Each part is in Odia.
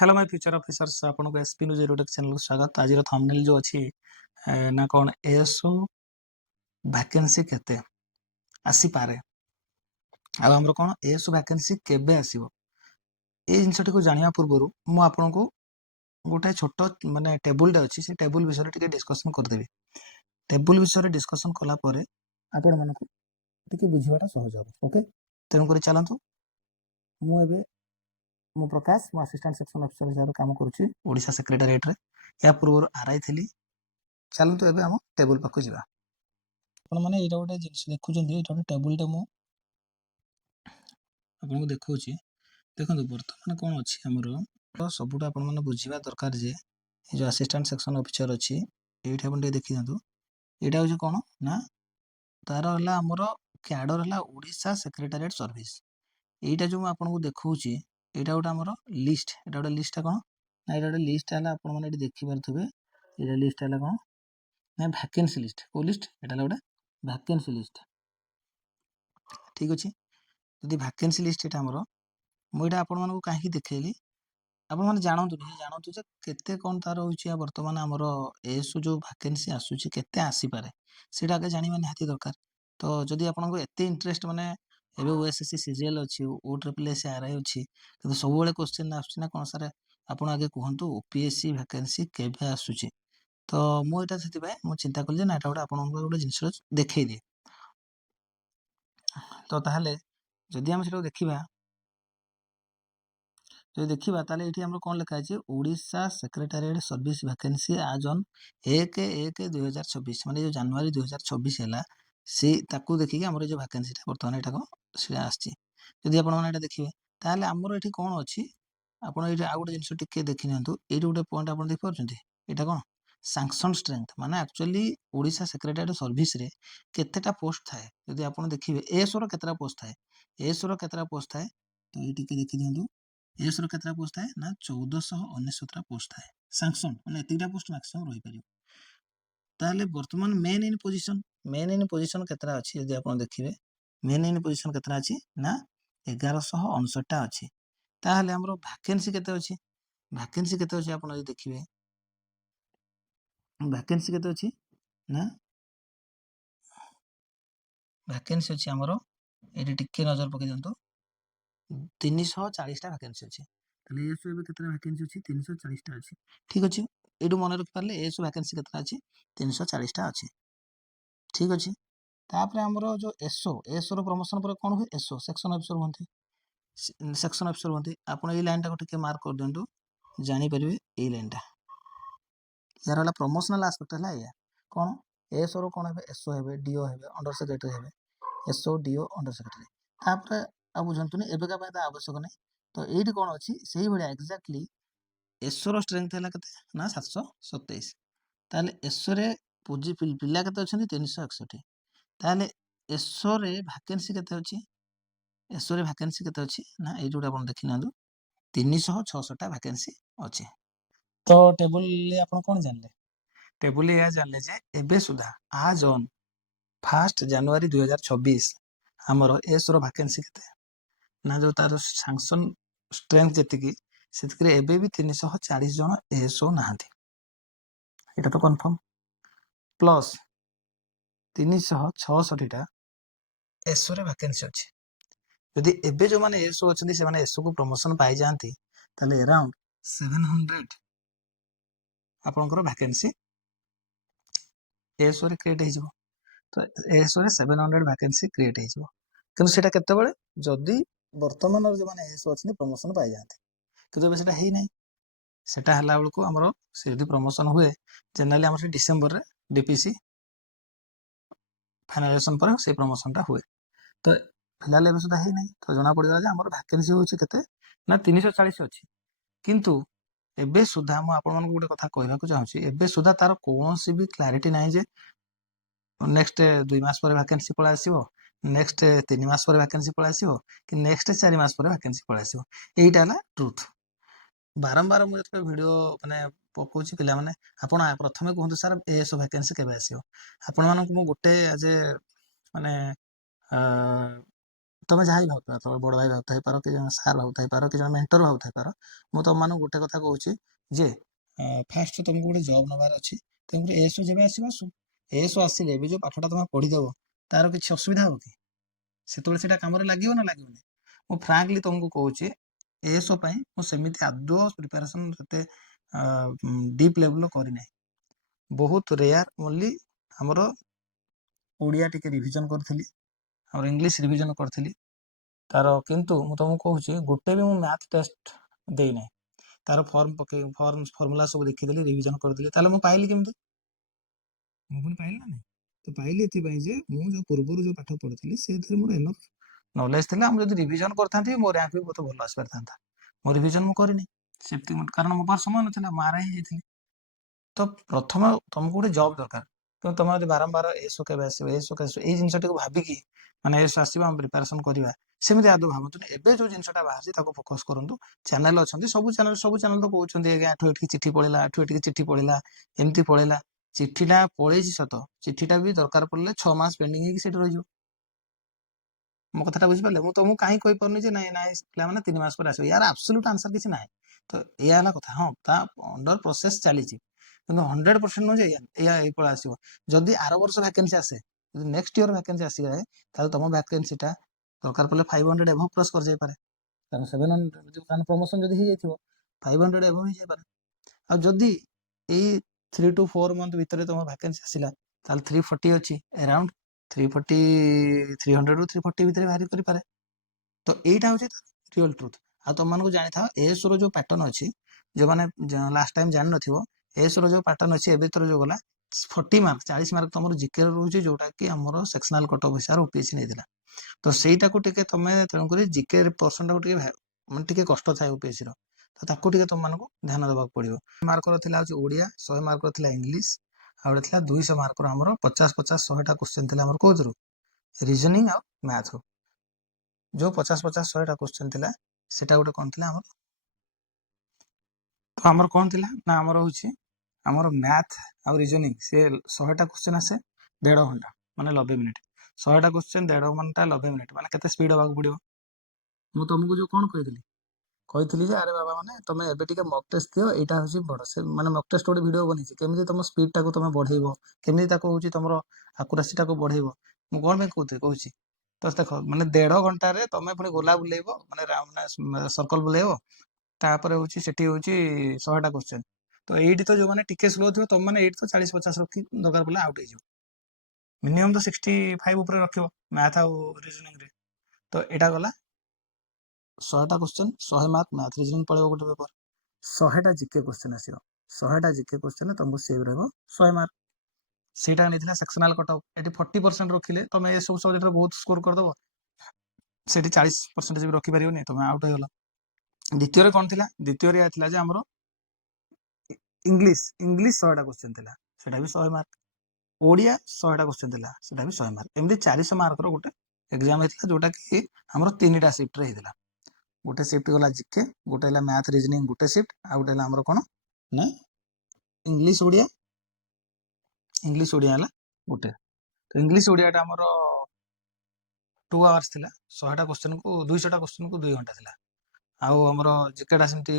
हेलो माय फ्यूचर ऑफिसर्स आपको एसपी न्यूज एरोटेक चैनल को स्वागत। आज थंबनेल जो अच्छी ना कौन एएसओ वैकेंसी केते आसी पारे आ हमरो कौन एएसओ वैकेंसी केबे आसीबो ए जिनसटी को जानिया पूर्वरु मु आपनको गोटे छोट माने टेबुल टे अछि से टेबुल विषय टिके डिस्कशन कर देबी। टेबुल विषय डिस्कशन कला परे आपण मानको टिके बुझिबाटा सहज हो। ओके, तेनु करी चलंतु। मु एबे मु प्रकाश मु असिस्टेंट सेक्शन ऑफिसर हिसाब काम करूची ओडिशा सेक्रेटरीएट रे। या पूर्व आरआई थिली। चलंतु एबे हम टेबुल पाखु जिबा। आपण माने एटा गोटे जिंस देखुचंदी, एटा गोटे टेबुल टे मु आपनको देखौची। देखंतु वर्तमान कोन अछि हमरो तो सबुटा आपण माने बुझिबा दरकार जे ए जो असिस्टेंट सेक्शन ऑफिसर अछि एठी आपण दे देखि दंतु। एटा होची कोन ना तार हला हमरो कैडर हला ओडिशा सेक्रेटरीएट सर्विस। एटा जो आपनको देखौची एटा गोटे हमरो लिस्ट, एटा गोटे लिस्ट कोन ना एटा गोटे लिस्ट हला आपण माने एठी देखि पारथुबे। एटा लिस्ट हला कोन ना वैकेंसी लिस्ट। को लिस्ट एटा हला गोटे वैकेंसी लिस्ट। ठीक अछि, यदि वैकेंसी लिस्ट एटा हमरो मु एटा आपण मानको काहे देखैली आपण माने जानतु जे केते कोन तार होची आ वर्तमान हमरो एसु जो वैकेंसी आसुची केते आसी पारे सेटा आगे जानिबा निहाती दरकार। तो जदि आपनको एते इंटरेस्ट माने एबे ओएसएससी सीजीएल अछि ओ ट्रिपल एस आरआई अछि किंतु सब बेले क्वेश्चन आछी ना कोन सर आपण आगे कहंतु ओपीएससी वैकेंसी केबे आसुची। तो मु एटा सेति बाय मु चिंता करली ना एटा गोटे आपनको गोटे जिंस देखै दे। तो ताहले जदि हम सेटा देखिबा, जो देखिबा ताले एठी हमरो कोन लिखा अछि ओडिशा सेक्रेटरीएट सर्विस वैकेंसी आज ऑन 1/1/2026 माने जो जनवरी 2026 हैला से ताकू देखि हमरो जो वैकेंसी था वर्तमान एटा को से आछि। जदि आपण माने एटा देखिबे ताले हमरो एठी कोन अछि आपण एठी आ गोटे जिंस टिके देखि नियंतु। एठी गोटे पॉइंट आपण देखि परछंती एटा कोन सैंक्शन स्ट्रेंथ माने एक्चुअली ओडिशा सेक्रेटरीएट सर्विस रे केतेटा पोस्ट थाए। जदि आपण देखिबे एएसओ रो केतेटा पोस्ट थाए, एएसओ रो केतेटा पोस्ट थाए तो एठी के देखि दियंतु। एएसओ रो केतेटा पोस्ट थाए ना 1469 पोस्ट थाए। सैंक्शन माने एतिटा पोस्ट मैक्सिमम रहि परियो। ताले वर्तमान मेन इन पोजीशन केतेटा अछि यदि आपण देखिबे मेन इन पोजीशन केतेटा अछि ना 1159 टा अछि। ताले हमरो वैकेंसी केते अछि, वैकेंसी केते अछि आपण यदि देखिबे वैकेंसी केते अछि ना वैकेंसी अछि हमरो एठी टिके नजर पके दंतु 340 टा वैकेंसी अछि। ताले एसो एबे केते वैकेंसी अछि 340 टा अछि। ठीक अछि, एडु मन रख पारले एसो वैकेंसी केते अछि 340 टा अछि। ठीक अछि, तापरे हमरो जो एसओ रो प्रमोशन पर कोन हुए एसओ सेक्शन ऑफिसर होंती, सेक्शन ऑफिसर होंती। आपण ए लाइन टा को टिके मार्क कर दंतु, जानि परिबे ए लाइन टा यार वाला प्रमोशनल एस्पेक्ट हला या कोन एसओ रो कोन हेबे एसओ हेबे डीओ हेबे अंडर सेक्रेटरी हेबे एसओ डीओ अंडर सेक्रेटरी। तापरे आ बुझंतु ने एबेका बाय ता आवश्यक नै। तो एठी कोन अछि सेही भलिया एक्जेक्टली एसओ रो स्ट्रेंथ हला कते ना 727। ताले एसओ रे पूजी पिला कते अछंती 361। ताले एसओ रे वैकेंसी कते अछि, एसओ रे वैकेंसी कते अछि ना ए जोटा आपण देखि नांदु 366 टा वैकेंसी अछि। तो टेबल ले आपण कोन जानले, टेबल या जानले जे एबे सुधा आज ऑन 1 जनवरी 2026 हमरो एसओ रो वैकेंसी कते ना जो तार सैंक्शन स्ट्रेंथ जेतिकी सेतिकरे एबे भी 340 जन एसओ नाहंती। एटा तो कंफर्म प्लस 366 टा एसओ रे वैकेंसी अछि। यदि एबे जो माने एसओ अछंती से माने एसओ को प्रमोशन पाई जानती ताले अराउंड 700 आपनकर वैकेंसी एसओ रे क्रिएट हे जिवो। तो एसओ रे 700 वैकेंसी क्रिएट हे जिवो किंतु सेटा केते बेले जदी वर्तमान जो माने एसओ अछंती प्रमोशन पाई जानती किंतु एबे सेटा हेई नै। सेटा हला बेलको हमरो से यदि प्रमोशन हुए जनरली हमर से डिसेंबर रे डीपीसी फाइनलाइजेशन पर से प्रमोशन टा हुए। तो फिलहाल एबे सुधा हेई नै। तो जना पड़िला जे हमर वैकेंसी होची केते ना 340 अछि किंतु एबे सुधा मु आपन मन को गोटे कथा कहबा को चाहूची एबे सुधा तार कोनोसी भी क्लैरिटी नाही जे नेक्स्ट 2 मास पर वैकेंसी पळा आसीबो, नेक्स्ट 3 मास पर वैकेंसी पळा आसीबो कि नेक्स्ट 4 मास पर वैकेंसी पळा आसीबो। एइटा हला ट्रुथ। बारंबार मु एत वीडियो माने पकोची पिला माने आपण प्रथमे कहंतु सर एएसओ वैकेंसी केबे आसीबो। आपण मानन को मु गोटे एज ए माने ତମେ ଯାହା ବି ଭାବୁଥିବ, ତମେ ବଡ଼ ଭାଇ ଭାବୁଥାଇ ପାର, କି ଜଣେ ସାର୍ ଭାବୁଥାଇ ପାର, କି ଜଣେ ମେଣ୍ଟର ଭାବୁଥାଇ ପାର। ମୁଁ ତମମାନଙ୍କୁ ଗୋଟେ କଥା କହୁଛି ଯେ ଫାଷ୍ଟ ତମକୁ ଗୋଟେ ଜବ୍ ନେବାର ଅଛି। ତେଣୁକରି ଏଏସ୍ଓ ଯେବେ ଆସିବ ଆସୁ। ଏଏସ୍ଓ ଆସିଲେ ଏବେ ଯୋଉ ପାଠଟା ତମେ ପଢିଦେବ ତାର କିଛି ଅସୁବିଧା ହବ କି? ସେତେବେଳେ ସେଇଟା କାମରେ ଲାଗିବ ନା ଲାଗିବନି? ମୁଁ ଫ୍ରାଙ୍କଲି ତମକୁ କହୁଛି ଏଏସ୍ଓ ପାଇଁ ମୁଁ ସେମିତି ଆଦୌ ପ୍ରିପାରେସନ୍ ସେତେ ଡିପ୍ ଲେଭେଲର କରିନାହିଁ। ବହୁତ ରେୟାର ଓନ୍ଲି ଆମର ଓଡ଼ିଆ ଟିକେ ରିଭିଜନ କରିଥିଲି, ଆମର ଇଂଲିଶ ରିଭିଜନ କରିଥିଲି ତାର। କିନ୍ତୁ ମୁଁ ତମକୁ କହୁଛି ଗୋଟେ ବି ମୁଁ ମ୍ୟାଥ ଟେଷ୍ଟ ଦେଇନାହିଁ। ତାର ଫର୍ମୁଲା ସବୁ ଦେଖିଥିଲି, ରିଭିଜନ କରିଥିଲି। ତାହେଲେ ମୁଁ ପାଇଲି କେମିତି? ମୁଁ ପୁଣି ପାଇଲି ନା ନାହିଁ? ତ ପାଇଲି ଏଥିପାଇଁ ଯେ ମୁଁ ଯୋଉ ପୂର୍ବରୁ ଯୋଉ ପାଠ ପଢିଥିଲି ସେଥିରେ ମୋର ଏନଫ୍ ନଲେଜ ଥିଲା। ମୁଁ ଯଦି ରିଭିଜନ କରିଥାନ୍ତି ମୋ ର୍ୟାଙ୍କ ବି ବହୁତ ଭଲ ଆସିପାରିଥାନ୍ତା। ମୋ ରିଭିଜନ ମୁଁ କରିନି ସେମିତି, କାରଣ ମୋ ପାଖରେ ସମୟ ନଥିଲା, ମୁଁ ଆରାଇ ହେଇଯାଇଥିଲି। ତ ପ୍ରଥମେ ତମକୁ ଗୋଟେ ଜବ୍ ଦରକାର। କିନ୍ତୁ ତମେ ଯଦି ବାରମ୍ବାର ଏସୁ କେବେ ଆସିବ, ଏସୁ କେବେ ଆସିବ, ଏଇ ଜିନିଷଟିକୁ ଭାବିକି ମାନେ ଏସୁ ଆସିବ ଆମେ ପ୍ରିପାରେସନ୍ କରିବା, ସେମିତି ଆଦୌ ଭାବନ୍ତୁନି। ଏବେ ଯୋଉ ଜିନିଷଟା ବାହାରିଛି ତାକୁ ଫୋକସ୍ କରନ୍ତୁ। ଚ୍ୟାନେଲ ଅଛନ୍ତି, ସବୁ ଚ୍ୟାନେଲ ତ କହୁଛନ୍ତି ଆଜ୍ଞା ଏଠୁ ଏଠିକି ଚିଠି ପଳେଇଲା, ଏଠୁ ଏଠିକି ଚିଠି ପଳେଇଲା, ଏମିତି ପଳେଇଲା। ଚିଠିଟା ପଳେଇଛି ସତ, ଚିଠିଟା ବି ଦରକାର ପଡ଼ିଲେ 6 ମାସ ପେଣ୍ଡିଂ ହେଇକି ସେଠି ରହିଯିବ। ମୋ କଥାଟା ବୁଝିପାରିଲେ? ମୁଁ ତମକୁ କାହିଁ କହିପାରୁନି ଯେ ନାଇଁ ନାଇଁ ପିଲାମାନେ 3 ମାସ ପରେ ଆସିବ, ୟାର ଆବସଲ୍ୟୁଟ ଆନ୍ସର କିଛି ନାହିଁ। ତ ଏଇଆ ହେଲା କଥା। ହଁ, ତା ଅଣ୍ଡର ପ୍ରୋସେସ ଚାଲିଛି, କିନ୍ତୁ 100% ନୁହେଁ ଯେ ଏଇଆ ଏଇପଳା ଆସିବ। ଯଦି ଆର ବର୍ଷ ଭ୍ୟାକେନ୍ସି ଆସେ, ଯଦି ନେକ୍ସଟ ଇୟର ଭ୍ୟାକେନ୍ସି ଆସିଯାଏ, ତାହେଲେ ତମ ଭ୍ୟାକେନ୍ସିଟା ଦରକାର ପଡ଼ିଲେ 500 ଏଭବ କ୍ରସ୍ କରିଯାଇପାରେ। କାରଣ 700 କାରଣ ପ୍ରମୋସନ ଯଦି ହେଇଯାଇଥିବ 500 ଏଭବ ହେଇଯାଇପାରେ। ଆଉ ଯଦି ଏଇ 3 to 4 ମନ୍ଥ ଭିତରେ ତମ ଭ୍ୟାକେନ୍ସି ଆସିଲା, ତାହେଲେ 340 ଅଛି, ଆରାଉଣ୍ଡ 340 300 ରୁ 340 ଭିତରେ ବାହାରି କରିପାରେ। ତ ଏଇଟା ହଉଛି ରିଅଲ ଟ୍ରୁଥ। ଆଉ ତମମାନଙ୍କୁ ଜାଣିଥାଅ ଏଏସ୍ଓର ଯୋଉ ପ୍ୟାଟର୍ନ ଅଛି, ଯୋଉମାନେ ଲାଷ୍ଟ ଟାଇମ ଜାଣିନଥିବ, ଏଏସ୍ଓର ଯୋଉ ପ୍ୟାଟର୍ନ ଅଛି ଏବେ ଯୋଉ ଗଲା 40 ମାର୍କ 40 ମାର୍କ ତମର ଜିକେ ରହୁଛି, ଯୋଉଟା କି ଆମର ସେକ୍ସନାଲ କଟ ଅଫ ହିସାବରେ ଓପିଏସସି ନେଇଥିଲା। ତ ସେଇଟାକୁ ଟିକେ ତମେ ତେଣୁକରି ଜିକେ ପର୍ସନଟାକୁ ଟିକେ ମାନେ ଟିକେ କଷ୍ଟ ଥାଏ ଓପିଏସସି ର। ତ ତାକୁ ଟିକେ ତମମାନଙ୍କୁ ଧ୍ୟାନ ଦେବାକୁ ପଡିବ। ମାର୍କର ଥିଲା ହଉଛି ଓଡ଼ିଆ, 100 ମାର୍କର ଥିଲା ଇଂଲିଶ, ଆଉ ଗୋଟେ ଥିଲା 200 ମାର୍କର ଆମର 50 100ଟା କ୍ୱେଶ୍ଚନ ଥିଲା ଆମର କୋଉଥିରୁ, ରିଜନିଂ ଆଉ ମ୍ୟାଥ। ଯୋଉ 50 100ଟା କ୍ୱେଶ୍ଚନ ଥିଲା ସେଟା ଗୋଟେ କଣ ଥିଲା ଆମର, ତ ଆମର କଣ ଥିଲା ନା ଆମର ହଉଛି ଆମର ମ୍ୟାଥ ଆଉ ରିଜନିଂ, ସେ 100ଟା କ୍ୱେଶ୍ଚନ ଆସେ 1.5 ଘଣ୍ଟା ମାନେ 90 ମିନିଟ୍। 100ଟା କ୍ୱେଶ୍ଚନ 1.5 ଘଣ୍ଟା 90 ମିନିଟ୍ ମାନେ କେତେ ସ୍ପିଡ ହବାକୁ ପଡିବ? ମୁଁ ତମକୁ ଯୋଉ କଣ କହିଥିଲି ଯେ ଆରେ ବାବା ମାନେ ତମେ ଏବେ ଟିକେ ମକ୍ ଟେଷ୍ଟ ଦିଅ, ଏଇଟା ହଉଛି ବଡ। ସେ ମାନେ ମକ୍ ଟେଷ୍ଟ ଗୋଟେ ଭିଡିଓ ବନେଇଛି, କେମିତି ତମ ସ୍ପିଡ ଟାକୁ ତମେ ବଢେଇବ, କେମିତି ତାକୁ ହଉଛି ତମର ଆକୁରାସି ଟାକୁ ବଢେଇବ। ମୁଁ କଣ ପାଇଁ କହୁଛି ତ ଦେଖ, ମାନେ 1.5 ଘଣ୍ଟାରେ ତମେ ପୁଣି ଗୋଲା ବୁଲେଇବ, ମାନେ ସର୍କଲ ବୁଲେଇବ, ତାପରେ ହଉଛି ସେଠି ହଉଛି 100ଟା କ୍ୱେଶ୍ଚନ। ତ ଏଇଠି ତ ଯୋଉମାନେ ଟିକେ ସ୍ଲୋ ଥିବ, ତମ ମାନେ ଏଇଠି ତ 40 50 ରଖି ଦରକାର ପଡ଼ିଲେ ଆଉଟ ହେଇଯିବ। ମିନିମମ୍ ତ 65 ଉପରେ ରଖିବ ମ୍ୟାଥ ଆଉ ରିଜନିଂରେ। ତ ଏଇଟା ଗଲା 100ଟା କ୍ୱେଶ୍ଚନ, 100 ମାର୍କ ମ୍ୟାଥ ରିଜନିଂ ପଳେଇବ ଗୋଟେ ପେପର। 100ଟା ଜିକେ କ୍ୱେଶ୍ଚନ ଆସିବ, 100ଟା ଜିକେ କ୍ୱେଶ୍ଚନ ତମକୁ ସେଭ୍ ରହିବ 100 ମାର୍କ। ସେଇଟା ନେଇଥିଲା ସେକ୍ସନାଲ କଟ ଅଫ। ଏଠି 40% ରଖିଲେ ତମେ ଏସବୁ ସବଜେକ୍ଟରେ ବହୁତ ସ୍କୋର କରିଦବ, ସେଠି 40% ବି ରଖିପାରିବନି, ତମେ ଆଉଟ ହେଇଗଲ। ଦ୍ୱିତୀୟରେ କଣ ଥିଲା? ଦ୍ୱିତୀୟରେ ଥିଲା ଯେ ଆମର ଇଂଲିଶ 100ଟା କ୍ୱେଶ୍ଚନ ଥିଲା, ସେଟା ବି 100 ମାର୍କ। ଓଡ଼ିଆ 100ଟା କ୍ୱେଶ୍ଚନ ଥିଲା, ସେଟା ବି 100 ମାର୍କ। ଏମିତି 400 ମାର୍କର ଗୋଟେ ଏକ୍ଜାମ ହେଇଥିଲା, ଯୋଉଟା କି ଆମର 3ଟା ସିଫ୍ଟରେ ହେଇଥିଲା। ଗୋଟେ ସିଫ୍ଟ ଗଲା ଜିକେ, ଗୋଟେ ହେଲା ମ୍ୟାଥ ରିଜନିଂ ଗୋଟେ ସିଫ୍ଟ, ଆଉ ଗୋଟେ ହେଲା ଆମର କଣ ନା ଇଂଲିଶ ଓଡ଼ିଆ ହେଲା ଗୋଟେ। ତ ଇଂଲିଶ ଓଡ଼ିଆଟା ଆମର 2 ଆୱାର୍ସ ଥିଲା, 100ଟା କ୍ୱେଶ୍ଚନକୁ 200ଟା କ୍ୱେଶ୍ଚନକୁ 2 ଘଣ୍ଟା ଥିଲା। ଆଉ ଆମର ଜିକେଟା ସେମିତି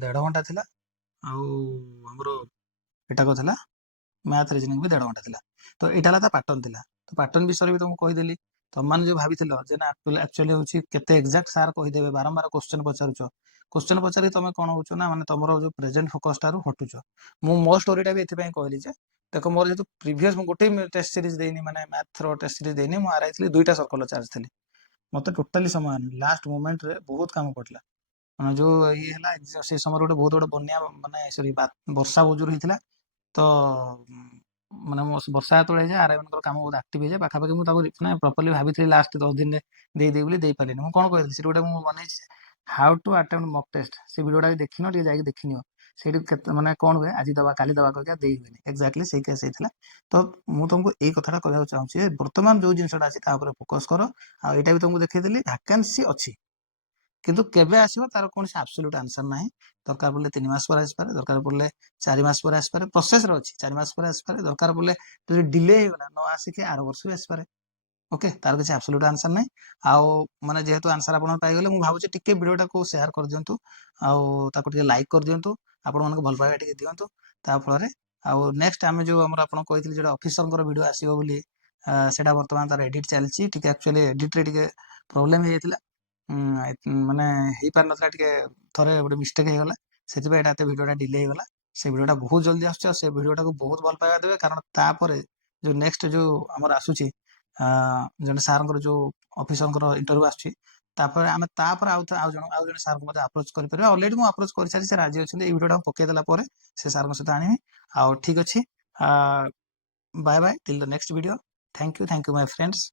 1.5 ଘଣ୍ଟା ଥିଲା, ଆଉ ଆମର ଏଟାକ ଥିଲା ମ୍ୟାଥ ରିଜନିଂ ବି 1.5 ଘଣ୍ଟା ଥିଲା। ତ ଏଇଟା ହେଲା ତା ପାଟର୍ନ ଥିଲା। ତ ପାଟର୍ନ ବିଷୟରେ ବି ତମକୁ କହିଦେଲି। ତମମାନେ ଯୋଉ ଭାବିଥିଲ ଯେ ନା ଆକ୍ଚୁଆଲି ହଉଛି କେତେ ଏକ୍ଜାକ୍ଟ ସାର୍ କହିଦେବେ, ବାରମ୍ବାର କ୍ୱେଶ୍ଚନ ପଚାରୁଛ, କ୍ୱେଶ୍ଚନ ପଚାରି ତମେ କଣ ହଉଛ ନା ମାନେ ତମର ଯୋଉ ପ୍ରେଜେଣ୍ଟ ଫୋକସ ଠାରୁ ହଟୁଛ। ମୁଁ ମୋ ଷ୍ଟୋରିଟା ବି ଏଥିପାଇଁ କହିଲି ଯେ ଦେଖ, ମୋର ଯେହେତୁ ପ୍ରିଭିୟସ ମୁଁ ଗୋଟେ ଟେଷ୍ଟ ସିରିଜ ଦେଇନି, ମାନେ ମ୍ୟାଥର ଟେଷ୍ଟ ସିରିଜ ଦେଇନି, ମୁଁ ଆରାଇ ଥିଲି 2ଟା ସର୍କଲ ଚାର୍ଜ ଥିଲି। ମତେ ଟୋଟାଲି ସମୟ ନାହିଁ, ଲାଷ୍ଟ ମୋମେଣ୍ଟରେ ବହୁତ କାମ ପଡିଲା। ମାନେ ଯୋଉ ଇଏ ହେଲା ସେ ସମୟରେ ଗୋଟେ ବହୁତ ବଡ ବନ୍ୟା, ମାନେ ସରି ବର୍ଷା ବହୁତ ଜୋର ହେଇଥିଲା। ତ ମାନେ ବର୍ଷା ଯେତେବେଳେ ହେଇଯାଏ ଆରଆଇ ମାନଙ୍କର କାମ ବହୁତ ଆକ୍ଟିଭ ହେଇଯାଏ। ପାଖାପାଖି ମୁଁ ତାକୁ ମାନେ ପ୍ରପରଲି ଭାବିଥିଲି ଲାଷ୍ଟ 10 ଦିନରେ ଦେଇଦେବି ବୋଲି, ଦେଇପାରିଲିନି। ମୁଁ କଣ କହିଥିଲି ସେଠି ଗୋଟେ ମୁଁ ବନେଇଛି how to attempt mock test, ସେ ଭିଡ଼ିଓଟା ବି ଦେଖିନ, ଟିକେ ଯାଇକି ଦେଖିନିଅ। ସେଇଠି କେତେ ମାନେ କଣ ହୁଏ, ଆଜି ଦବା କାଲି ଦବା କହିକା ଦେଇ ହୁଏନି। ଏକ୍ଜାକ୍ଟଲି ସେଇ କେସ୍ ହେଇଥିଲା। ତ ମୁଁ ତମକୁ ଏଇ କଥାଟା କହିବାକୁ ଚାହୁଁଛି ଯେ ବର୍ତ୍ତମାନ ଯୋଉ ଜିନିଷଟା ଅଛି ତା ଉପରେ ଫୋକସ କର। ଆଉ ଏଇଟା ବି ତମକୁ ଦେଖେଇଦେଲି ଭ୍ୟାକେନ୍ସି ଅଛି, କିନ୍ତୁ କେବେ ଆସିବ ତାର କୌଣସି ଆବସଲ୍ୟୁଟ ଆନ୍ସର ନାହିଁ। ଦରକାର ପଡ଼ିଲେ 3 ମାସ ପରେ ଆସିପାରେ, ଦରକାର ପଡ଼ିଲେ 4 ମାସ ପରେ ଆସିପାରେ, ପ୍ରୋସେସରେ ଅଛି 4 ମାସ ପରେ ଆସିପାରେ, ଦରକାର ପଡ଼ିଲେ ଯଦି ଡିଲେ ହେଇଗଲା ନ ଆସିକି ଆର ବର୍ଷ ବି ଆସିପାରେ। ओके तार किसी एब्सोल्यूट आंसर नहीं आउ माने जेहेतु आंसर आपण पाइगले मु भाबुची टिके वीडियोटा को शेयर कर दियंतु आउ ताको टिके लाइक कर दियंतु आपण मानको भल पाइबा टिके दियंतु ता फଳରେ आउ नेक्स्ट आमे जो हमर आपण कहितली जेटा ऑफिसर वीडियो आसीबो बोली सेटा वर्तमान तार एडिट चलची टिके एक्चुअली एडिट रे टिके प्रॉब्लम हे जेतला माने हेई पार नतला टिके थरे गोटे मिस्टेक हे गला सेति बे एटा ते वीडियोटा डिले हे गला से वीडियोटा बहुत जल्दी आछे से वीडियोटा को बहुत भल पाइबा देबे कारण ता परे जो नेक्स्ट जो हमर आसुची जने सारंकर जो ऑफिसरंकर इंटरव्यू आछी तापर आमे तापर आउ जने सार को मते अप्रोच करि परबे ऑलरेडी मु अप्रोच करि सारी से राजी अछि ए वीडियोटा पके देला परे से सार को सहित आनिबे आउ ठीक अछि bye bye till the next video thank you my friends.